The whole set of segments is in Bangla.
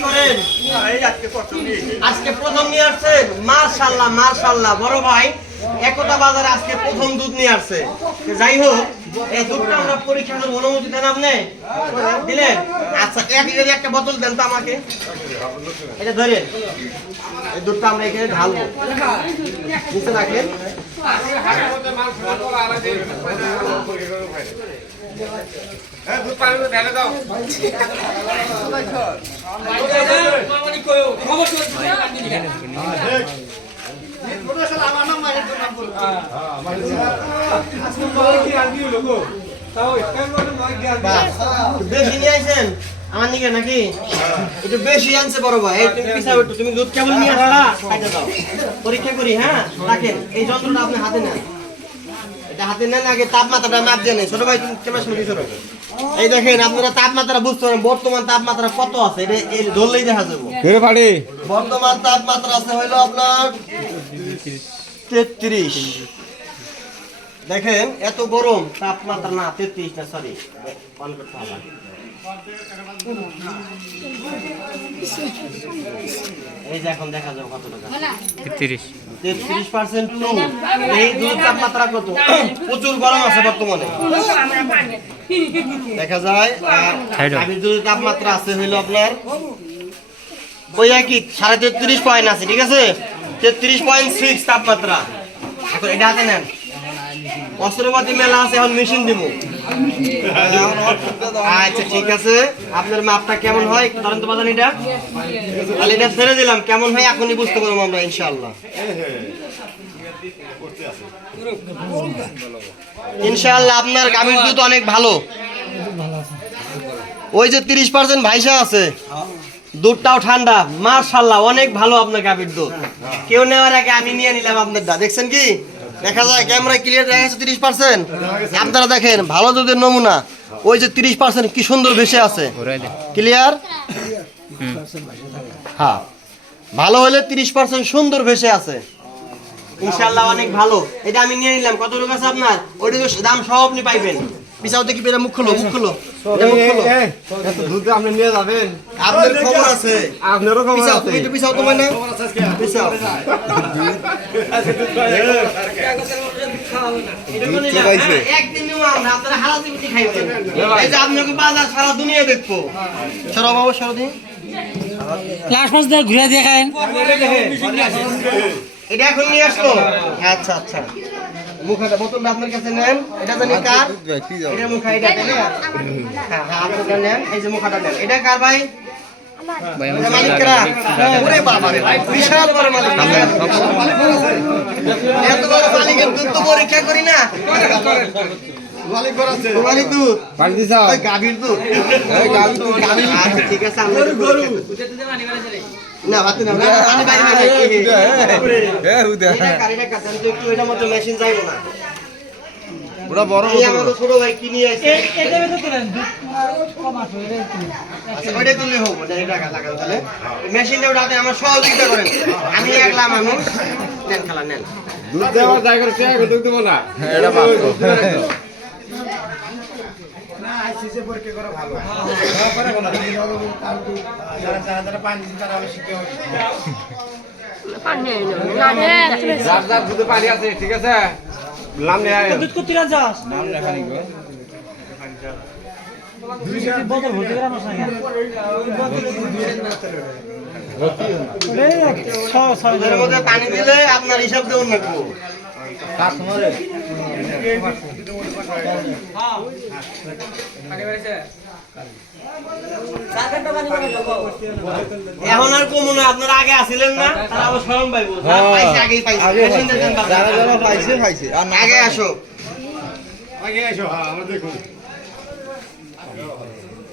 বিক্রি করেন? আজকে প্রথম নিয়ে আসছেন? মাশাআল্লাহ মাশাআল্লাহ, বড় ভাই একতা বাজারে আজকে প্রথম দুধ নিয়ে আসছে। যাই হোক, এই দুধটা আমরা পরীক্ষা করব, অনুমতি দেন আপনি? দিলেন? আচ্ছা, একটা বোতল দেন তো আমাকে, এটা ধরেন। এই দুধটা আমরা এখানে ঢালবো, নিচে রাখেন। বেশি নিয়ে আসেন আমার নিকে নাকি? একটু বেশি আনছে বড় ভাই। তুমি দুধ কেমন নিয়ে আসলা খাইতে দাও, পরীক্ষা করি। হ্যাঁ রাখেন, এই যন্ত্রটা আপনি হাতে নেন, এটা হাতে নেন, আগে তাপমাত্রাটা মাপ দিয়ে নেন। ছোট ভাই তুমি কেমন শুনি ছোট, এই দেখেন আপনারা তাপমাত্রা বুঝতে পারেন বর্তমান তাপমাত্রা কত আছে, এটা এই ধরলেই দেখা যাবে। বর্তমান তাপমাত্রা আছে হইলো আপনার 33। দেখেন এত গরম তাপমাত্রা, না 33 না, সরি অন করতে হবে। এই যে এখন দেখা যাবে কত টাকা, 33% টু। এই দুধ তাপমাত্রা কত? প্রচুর গরম আছে বর্তমানে, দেখা যায়। আমি দুধের তাপমাত্রা আছে হইলো আপনার ওই একই 33.5 পয়েন্ট আছে, ঠিক আছে? 33.6 তাপমাত্রা। এখন এটা হাতে নেন, অস্ত্রপাতি মেলা আছে, এখন মেশিন দিব। আচ্ছা ঠিক আছে, আপনার মাপটা কেমন হয় একটু ধরেন তো বাজান। এটা তাহলে এটা ছেড়ে দিলাম, কেমন হয় এখনই বুঝতে পারবো আমরা ইনশাআল্লাহ। ইনশাআল্লাহ আপনার গাভীর দুধ অনেক ভালো। ওই যে 30% ভাইসা আছে, দুধটাও ঠান্ডা, মাশাআল্লাহ অনেক ভালো আপনার গাভীর দুধ। কেউ নেওয়ার আগে আমি নিয়ে নিলাম আপনারটা, দেখছেন কি? দেখা যায় ক্যামেরায় ক্লিয়ার দেখা যাচ্ছে 30%। আপনারা দেখেন ভালো দুধের নমুনা, ওই যে 30% কি সুন্দর ভেসে আছে, ক্লিয়ার? হ্যাঁ, ভালো হলে 30% সুন্দর ভেসে আছে ইনশাআল্লাহ, অনেক ভালো। এটা আমি নিয়ে নিলাম। কত লোক আছে আপনার? ওইটা দাম সহ আপনি পাইবেন। পিছাও দেখি, পেরা মুখ খুলো, মুখ খুলো, দুধ আপনি নিয়ে যাবেন, আপনার খবর আছে, আপনারও খবর আছে। তুমি একটু পিছাও, তোমার না পিছাও। একদিনও আমরা আপনারা হারাতে পিঠে খাইবেন। এই যে আপনাকে বাজার সারা দুনিয়া দেখবো। সরো বাবু, সরো দিন। লাস্ট মাস দিয়ে ঘুরে দেখায়। এটা এখন নিয়ে আসলো। আচ্ছা আচ্ছা, মুখাটা বোতলটা আপনার কাছে নেন। এটা জানি কার? এটা মুখা, এটা তাই না? হ্যাঁ হ্যাঁ, আপনারা নেন। এই যে মুখাটা নেন। এটা কার ভাই? মালিকরা? ওরে বাবা রে, বিশাল বড় মালিক। এত বড় মালিকের দুধ তো পরীক্ষা করি না। মালিক করাছে, তোমারই দুধ পানি দিছ? ওই গাভীর দুধ, এই গাভীর দুধ, গাভীর। আচ্ছা ঠিক আছে, আমরা গরু না ভাতে না, পানি বাইরে না। এ হুদা এটা কারিটা কাটন তো একটু, এটা মতো মেশিন যাইবো না। ওরা বড় বড় আমাদের ছোট ভাই কি নিয়ে আইছে, এটা বের করেন দুধ কম আছে এটা। আচ্ছা ওইটা তুললে হবে, এটা টাকা লাগাও তাহলে। মেশিনটা ওটাতে আমরা সহযোগিতা করেন, আমি একলা মানুষ। নেন খালা নেন, দুধ দেওয়ার জায়গা করে টাকা দুধ দেব না, এটা বাদ না। আইসিসে পরীক্ষা করা ভালো, হ্যাঁ করে ভালো। যারা যারা যারা পানি দিন তারা শিখতে হবে। পানি না যার যার দুধে পানি আছে, ঠিক আছে? নাম নেই দুধ কত টাকা যাস? নাম লেখা নিব। বোতল ভর্তি করে আমার সঙ্গে এর মধ্যে পানি দিলে আপনার হিসাব দেবেন না কেউ। এখন আর কমু না, আপনারা আগে আসিলেন না, তারা আবার শরম পাইবো। পাইছে আগেই পাইছে, যারা যারা পাইছে পাইছে। আর আগে আসো, আগে এসো। হ্যাঁ আমরা দেখুন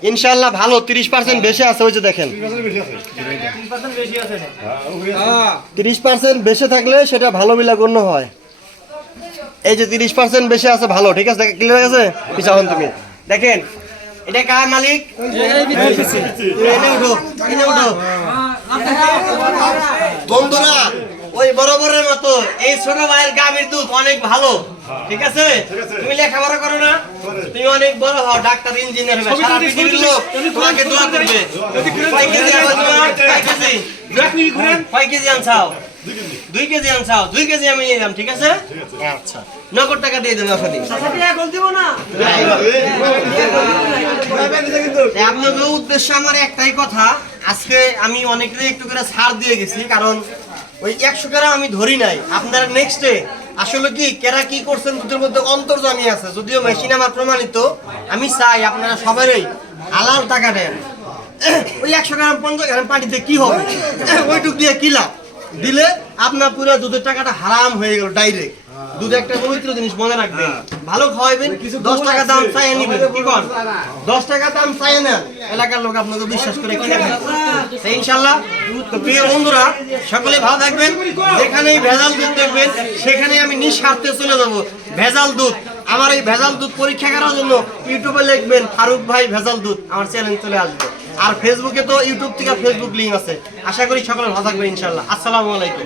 ইনশাআল্লাহ ভালো। 30% বেশি আছে, ওই যে দেখেন 30% বেশি থাকলে সেটা ভালো বিলা গণ্য হয়। এই যে 30% বেশি আছে, ভালো, ঠিক আছে? ক্লিয়ার আছে? পিছাও তুমি দেখেন, এটা কার মালিক? এনে উঠো, এনে উঠো বন্ধুরা। ওই ওই বরাবরের মতো এই ছোট ভাইয়ের গাভীর দুধ অনেক ভালো, ঠিক আছে? তুমি লেখাপড়া করো না, তুমি অনেক বড় হও, ডাক্তার ইঞ্জিনিয়ার হবে, সারা পৃথিবীর লোক তোমাকে দোয়া করবে। কয় কেজি আনছো তোমার? কয় কেজি আনছাও? 2 কেজি আনছাও, 2 কেজি আমি নিলাম, ঠিক আছে? আচ্ছা, নগদ টাকা দিয়ে দেবো এখনই। আপনাদের উদ্দেশ্য আমার একটাই কথা, আজকে আমি অনেকেরই একটু করে ছাড় দিয়ে গেছি, কারণ ওই 100 গ্রাম আমি ধরি নাই। আপনারা নেক্সটে আসলে কি কেরা কি করছেন দুধের মধ্যে অন্তর্জামী আছে, যদিও মেশিন আমার প্রমাণিত। আমি চাই আপনারা সবারই হালাল টাকা দেন। ওই 100 গ্রাম 50 গ্রাম পানিতে কি হবে, ওইটুক দিয়ে কি লাভ? দিলে আপনার পুরো দুধের টাকাটা হারাম হয়ে গেল ডাইরেক্ট। দুধ একটা পবিত্র জিনিস, মনে রাখবেন। ভালো খাওয়াইবেন, 10 টাকা দাম চাইয়ে নিবেন, কি কর 10 টাকা দাম চাইয়ে নেন, এলাকার লোক আপনাকে বিশ্বাস করে কিনে নেন ইনশাল্লাহ। তো প্রিয় বন্ধুরা, সকলে ভালো থাকবেন। যেখানেই ভেজাল দুধ দেখবেন সেখানে আমি নিঃস্বার্থে চলে যাব। ভেজাল দুধ, আমার এই ভেজাল দুধ পরীক্ষা করার জন্য ইউটিউবে লিখবেন ফারুক ভাই ভেজাল দুধ, আমার চ্যানেল চলে আসবে। আর ফেসবুকে তো ইউটিউব থেকে ফেসবুক লিংক আছে। আশা করি সকলে ভালো থাকবেন ইনশাল্লাহ। আসসালামু আলাইকুম।